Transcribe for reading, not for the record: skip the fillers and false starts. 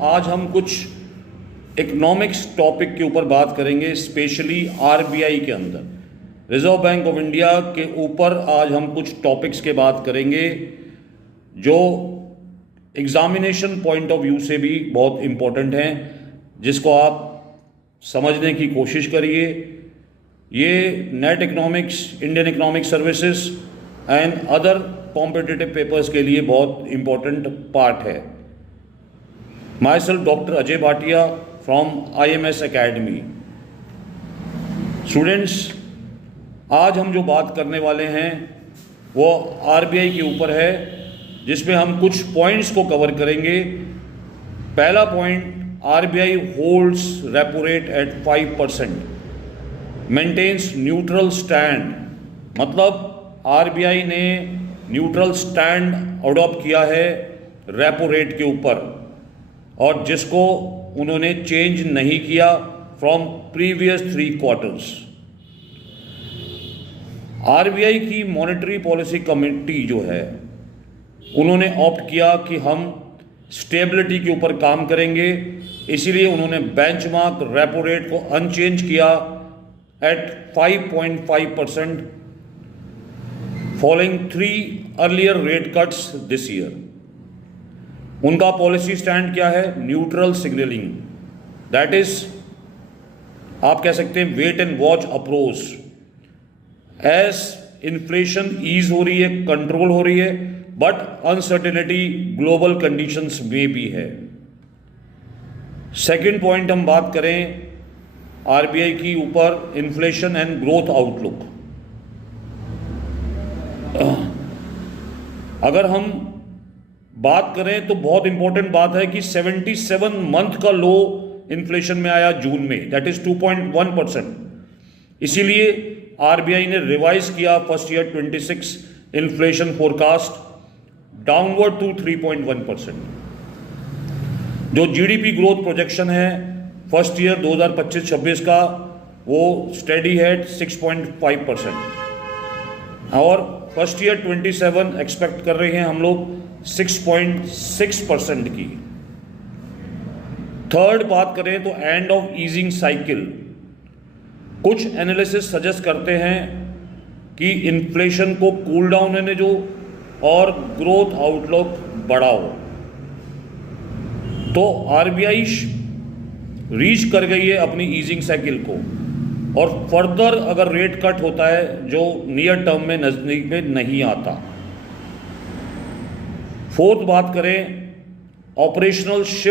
आज हम कुछ इकोनॉमिक्स टॉपिक के ऊपर बात करेंगे, स्पेशली आरबीआई के अंदर रिजर्व बैंक ऑफ इंडिया के ऊपर आज हम कुछ टॉपिक्स के बात करेंगे जो एग्जामिनेशन पॉइंट ऑफ व्यू से भी बहुत इम्पोर्टेंट हैं, जिसको आप समझने की कोशिश करिए। ये net economics, Indian economic services and other competitive papers के लिए बहुत इम्पोर्टेंट पार्ट है। Myself Dr. Ajay Bhatia from IMS Academy। Students, आज हम जो बात करने वाले हैं वो आरबीआई के ऊपर है, जिसमें हम कुछ पॉइंट्स को कवर करेंगे। पहला point, RBI holds repo rate at 5%, maintains neutral stand. मतलब आरबीआई ने न्यूट्रल स्टैंड अडॉप्ट किया है रेपो रेट के ऊपर, और जिसको उन्होंने चेंज नहीं किया फ्रॉम प्रीवियस 3 क्वार्टर्स। आरबीआई की मॉनेटरी पॉलिसी कमेटी जो है, उन्होंने ऑप्ट किया कि हम स्टेबिलिटी के ऊपर काम करेंगे, इसीलिए उन्होंने बेंचमार्क रेपो रेट को अनचेंज किया at 5.5% following 3 earlier rate cuts this year. उनका पॉलिसी स्टैंड क्या है? न्यूट्रल सिग्नलिंग, दैट इज आप कह सकते हैं wait and watch approach. As inflation ease हो रही है, कंट्रोल हो रही है, बट अनसर्टेनिटी ग्लोबल कंडीशंस में भी है। सेकंड पॉइंट हम बात करें आरबीआई की ऊपर, इन्फ्लेशन एंड ग्रोथ आउटलुक। अगर हम बात करें तो बहुत इंपॉर्टेंट बात है कि 77 मंथ का लो इन्फ्लेशन में आया जून में, दैट इज 2.1%। इसीलिए आरबीआई ने रिवाइज किया first year 26 inflation forecast downward to 3.1%। जो जीडीपी ग्रोथ प्रोजेक्शन है फर्स्ट ईयर 2025-26 का, वो स्टेडी है 6.5%, और फर्स्ट ईयर 27 एक्सपेक्ट कर रहे हैं हम लोग 6.6% की। थर्ड बात करें तो एंड ऑफ ईजिंग साइकिल। कुछ एनालिसिस सजेस्ट करते हैं कि इन्फ्लेशन को कूल डाउन होने दो और ग्रोथ आउटलुक बढ़ाओ। तो आरबीआई रीच कर गई है अपनी ईजिंग साइकिल को, और फर्दर अगर रेट कट होता है जो नियर टर्म में नजदीक में नहीं आता। फोर्थ बात करें ऑपरेशनल शिफ्ट